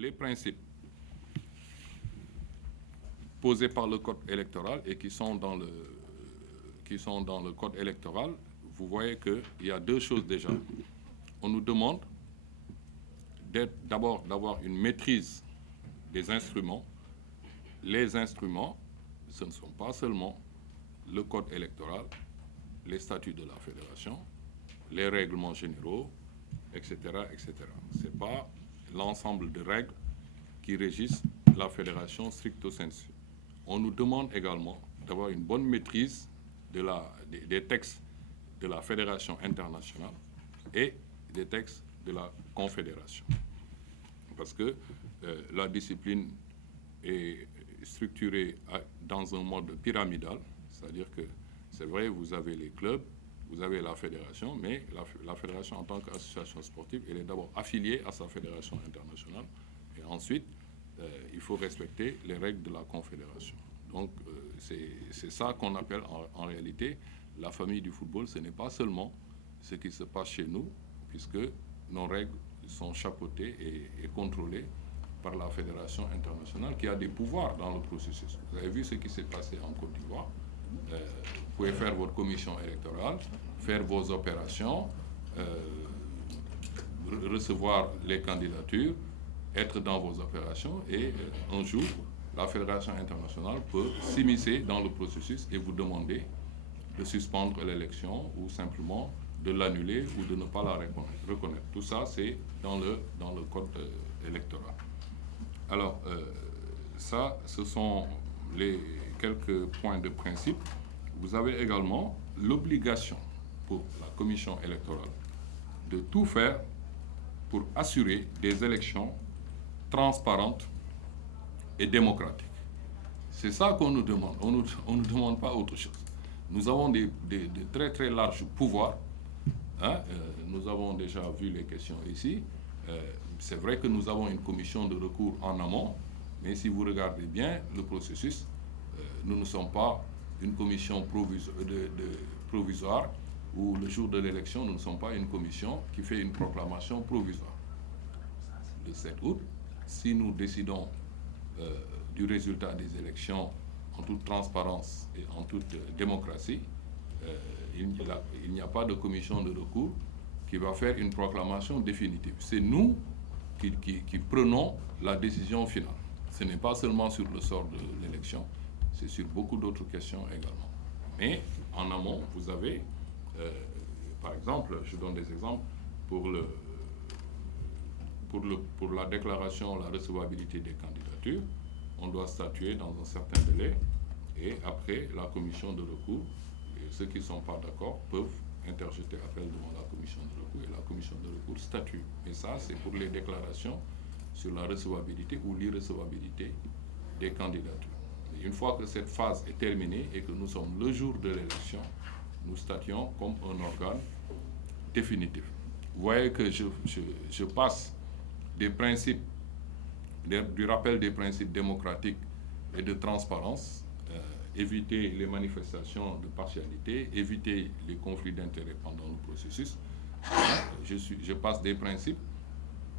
les principes posés par le code électoral et qui sont dans le code électoral, vous voyez qu'il y a deux choses déjà. On nous demande d'abord d'avoir une maîtrise des instruments. Les instruments, ce ne sont pas seulement le code électoral, les statuts de la fédération, les règlements généraux, etc., etc. Ce n'est pas l'ensemble de règles qui régissent la fédération stricto sensu. On nous demande également d'avoir une bonne maîtrise des textes de la fédération internationale et des textes de la confédération. Parce que la discipline est structurée dans un mode pyramidal, c'est-à-dire que c'est vrai, vous avez les clubs, vous avez la fédération, mais la fédération en tant qu'association sportive, elle est d'abord affiliée à sa fédération internationale, et ensuite, il faut respecter les règles de la confédération. Donc, c'est ça qu'on appelle en réalité la famille du football. Ce n'est pas seulement ce qui se passe chez nous, puisque nos règles sont chapeautées et contrôlées par la fédération internationale qui a des pouvoirs dans le processus. Vous avez vu ce qui s'est passé en Côte d'Ivoire. Vous pouvez faire votre commission électorale, faire vos opérations, recevoir les candidatures, être dans vos opérations et un jour, la fédération internationale peut s'immiscer dans le processus et vous demander de suspendre l'élection ou simplement de l'annuler ou de ne pas la reconnaître. Tout ça, c'est dans le code électoral. Alors, ça, ce sont les quelques points de principe. Vous avez également l'obligation pour la commission électorale de tout faire pour assurer des élections transparentes et démocratiques. C'est ça qu'on nous demande. On ne nous demande pas autre chose. Nous avons de très très larges pouvoirs. Nous avons déjà vu les questions ici. C'est vrai que nous avons une commission de recours en amont, mais si vous regardez bien le processus, nous ne sommes pas une commission provisoire où le jour de l'élection, nous ne sommes pas une commission qui fait une proclamation provisoire. Le 7 août, si nous décidons du résultat des élections en toute transparence et en toute démocratie, il n'y a pas de commission de recours qui va faire une proclamation définitive. C'est nous qui prenons la décision finale. Ce n'est pas seulement sur le sort de l'élection, c'est sur beaucoup d'autres questions également. Mais en amont, vous avez, par exemple, je donne des exemples, pour la déclaration, la recevabilité des candidatures, on doit statuer dans un certain délai et après la commission de recours, et ceux qui ne sont pas d'accord peuvent interjeter appel devant la commission de recours et la commission de recours statue. Et ça, c'est pour les déclarations sur la recevabilité ou l'irrecevabilité des candidatures. Et une fois que cette phase est terminée et que nous sommes le jour de l'élection, nous statuons comme un organe définitif. Vous voyez que je passe des principes, du rappel des principes démocratiques et de transparence, éviter les manifestations de partialité, éviter les conflits d'intérêts pendant le processus. Je passe des principes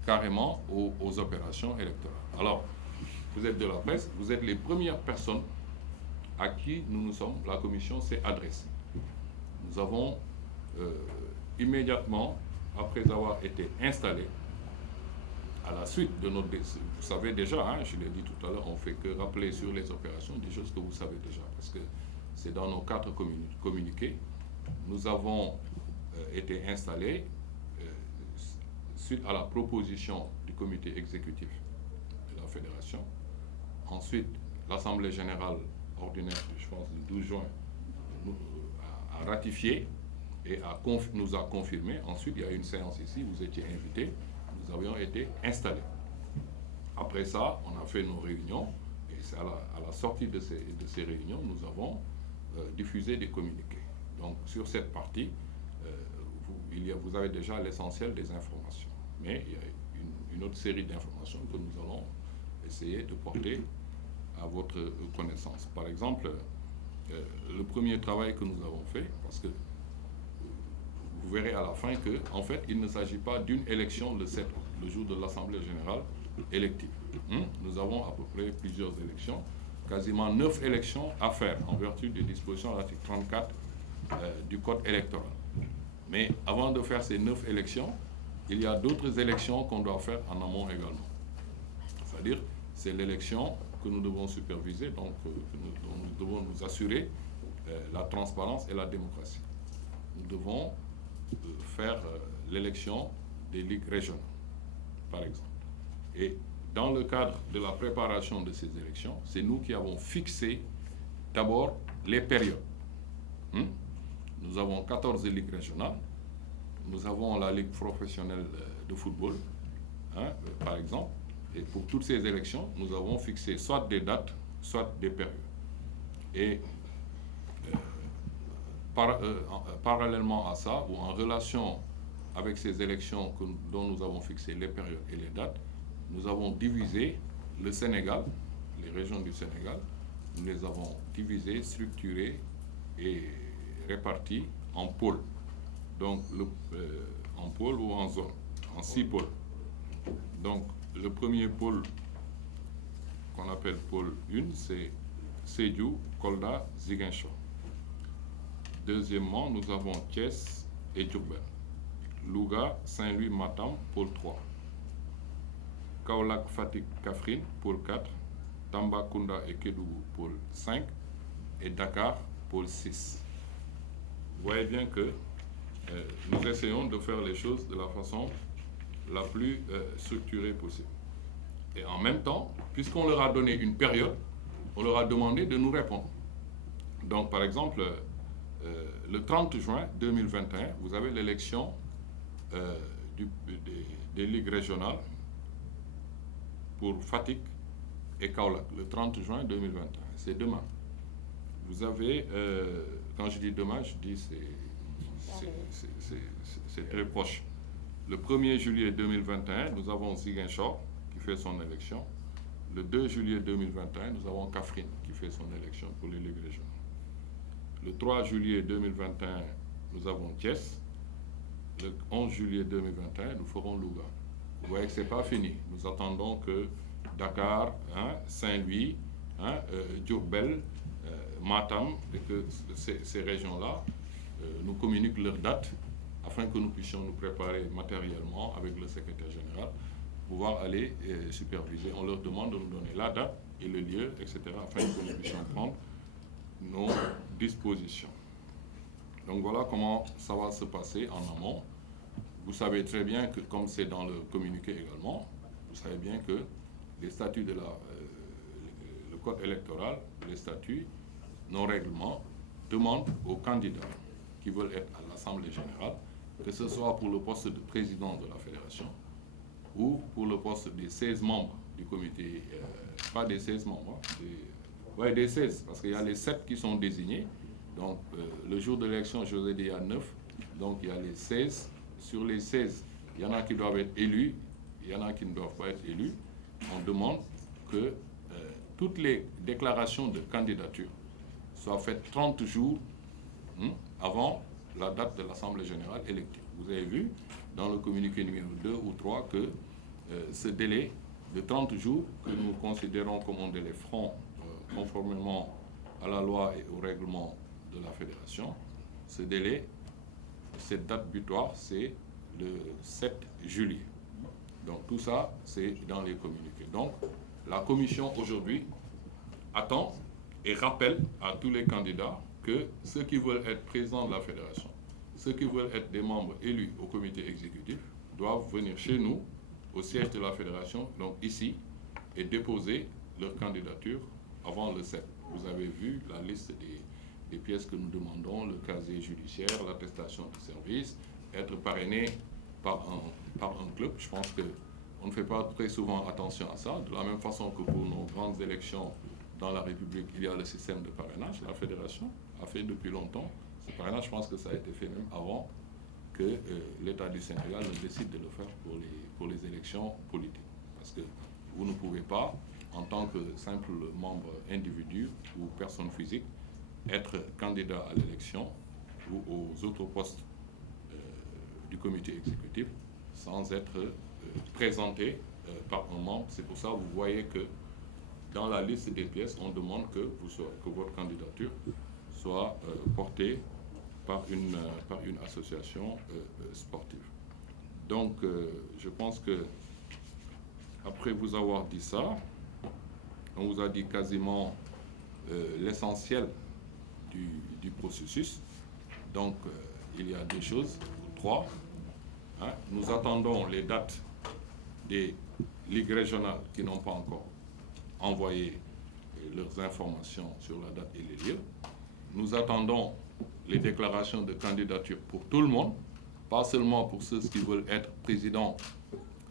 carrément aux opérations électorales. Alors, vous êtes de la presse, vous êtes les premières personnes à qui la commission s'est adressée. Nous avons immédiatement, après avoir été installés, à la suite de notre... Vous savez déjà, je l'ai dit tout à l'heure, on ne fait que rappeler sur les opérations des choses que vous savez déjà, parce que c'est dans nos 4 communiqués. Nous avons été installés suite à la proposition du comité exécutif de la fédération. Ensuite, l'Assemblée générale ordinaire, je pense, le 12 juin, a ratifié et nous a confirmé. Ensuite, il y a eu une séance ici, vous étiez invités. Nous avions été installés. Après ça, on a fait nos réunions et c'est à la sortie de ces réunions, nous avons diffusé des communiqués. Donc sur cette partie, vous avez déjà l'essentiel des informations. Mais il y a une autre série d'informations que nous allons essayer de porter à votre connaissance. Par exemple, le premier travail que nous avons fait, parce que vous verrez à la fin que, en fait, il ne s'agit pas d'une élection le 7 août, le jour de l'Assemblée générale. électives. Nous avons à peu près plusieurs élections, quasiment 9 élections à faire en vertu des dispositions de l'article 34 du Code électoral. Mais avant de faire ces 9 élections, il y a d'autres élections qu'on doit faire en amont également. C'est-à-dire, c'est l'élection que nous devons superviser, donc dont nous devons nous assurer la transparence et la démocratie. Nous devons faire l'élection des ligues régionales, par exemple. Et dans le cadre de la préparation de ces élections, c'est nous qui avons fixé d'abord les périodes. Nous avons 14 ligues régionales. Nous avons la Ligue professionnelle de football, par exemple. Et pour toutes ces élections, nous avons fixé soit des dates, soit des périodes. Et parallèlement à ça, ou en relation avec ces élections dont nous avons fixé les périodes et les dates, nous avons divisé le Sénégal, les régions du Sénégal, nous les avons divisées, structurées et réparties en pôles. Donc, en pôle ou en zone, en 6 pôles. Donc, le premier pôle qu'on appelle pôle 1, c'est Sédhiou, Kolda, Ziguinchor. Deuxièmement, nous avons Thiès et Diourbel. Louga, Saint-Louis, Matam, pôle 3. Kaolack, Fatick, Kaffrine, pôle 4. Tambacounda et Kédougou, pôle 5. Et Dakar, pôle 6. Vous voyez bien que nous essayons de faire les choses de la façon la plus structurée possible. Et en même temps, puisqu'on leur a donné une période, on leur a demandé de nous répondre. Donc, par exemple, le 30 juin 2021, vous avez l'élection des ligues régionales pour Fatick et Kaolack, le 30 juin 2021. C'est demain. Vous avez, quand je dis demain, je dis c'est très proche. Le 1er juillet 2021, nous avons Ziguinchor qui fait son élection. Le 2 juillet 2021, nous avons Kaffrine qui fait son élection pour les ligues régionales. Le 3 juillet 2021, nous avons Thiès. Le 11 juillet 2021, nous ferons Louga. Vous voyez que ce n'est pas fini. Nous attendons que Dakar, Saint-Louis, Diourbel, Matam, et que ces régions-là nous communiquent leurs dates afin que nous puissions nous préparer matériellement avec le secrétaire général, pouvoir aller superviser. On leur demande de nous donner la date et le lieu, etc., afin que nous puissions prendre nos dispositions. Donc voilà comment ça va se passer en amont. Vous savez très bien que, comme c'est dans le communiqué également, vous savez bien que les statuts de le code électoral, les statuts, nos règlements, demandent aux candidats qui veulent être à l'Assemblée générale, que ce soit pour le poste de président de la fédération ou pour le poste des 16 membres du comité, pas des 16 membres, des 16, parce qu'il y a les 7 qui sont désignés. Donc, le jour de l'élection, je vous ai dit, il y a 9. Donc, il y a les 16. Sur les 16, il y en a qui doivent être élus, il y en a qui ne doivent pas être élus. On demande que toutes les déclarations de candidature soient faites 30 jours avant la date de l'Assemblée générale élective. Vous avez vu dans le communiqué numéro 2 ou 3 que ce délai de 30 jours, que nous considérons comme un délai franc, conformément à la loi et au règlement de la fédération, ce délai, cette date butoir, c'est le 7 juillet. Donc tout ça, c'est dans les communiqués. Donc la commission aujourd'hui attend et rappelle à tous les candidats que ceux qui veulent être présidents de la fédération, ceux qui veulent être des membres élus au comité exécutif, doivent venir chez nous, au siège de la fédération, donc ici, et déposer leur candidature avant le 7. Vous avez vu la liste des pièces que nous demandons, le casier judiciaire, l'attestation de service, être parrainé par un club. Je pense qu'on ne fait pas très souvent attention à ça. De la même façon que pour nos grandes élections dans la République, il y a le système de parrainage. La fédération a fait depuis longtemps ce parrainage. Je pense que ça a été fait même avant que l'État du Sénégal ne décide de le faire pour les élections politiques. Parce que vous ne pouvez pas, en tant que simple membre individu ou personne physique, être candidat à l'élection ou aux autres postes du comité exécutif sans être présenté par un membre. C'est pour ça que vous voyez que dans la liste des pièces, on demande que votre candidature soit portée par une association sportive. Donc, je pense que après vous avoir dit ça, on vous a dit quasiment l'essentiel du processus. Donc, il y a deux choses, trois. Hein. Nous attendons les dates des ligues régionales qui n'ont pas encore envoyé leurs informations sur la date et les lieux. Nous attendons les déclarations de candidature pour tout le monde, pas seulement pour ceux qui veulent être président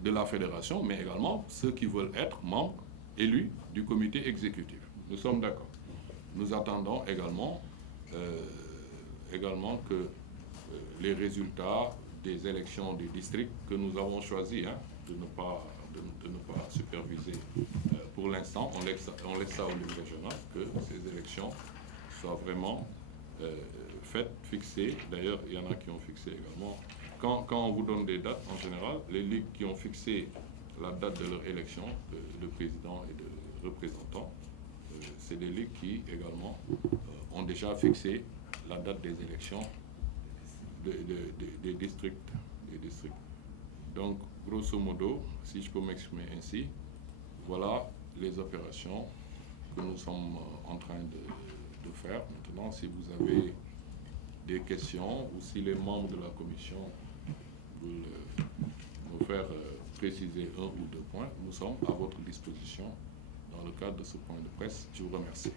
de la fédération, mais également ceux qui veulent être membres élus du comité exécutif. Nous sommes d'accord. Nous attendons également que les résultats des élections du district que nous avons choisi de ne pas superviser pour l'instant, on laisse ça au niveau régional, que ces élections soient vraiment faites, fixées. D'ailleurs, il y en a qui ont fixé également. Quand on vous donne des dates, en général, les ligues qui ont fixé la date de leur élection, de président et de représentants, c'est des ligues qui également ont déjà fixé la date des élections des districts. Donc, grosso modo, si je peux m'exprimer ainsi, voilà les opérations que nous sommes en train de faire. Maintenant, si vous avez des questions ou si les membres de la commission veulent nous faire préciser un ou deux points, nous sommes à votre disposition dans le cadre de ce point de presse. Je vous remercie.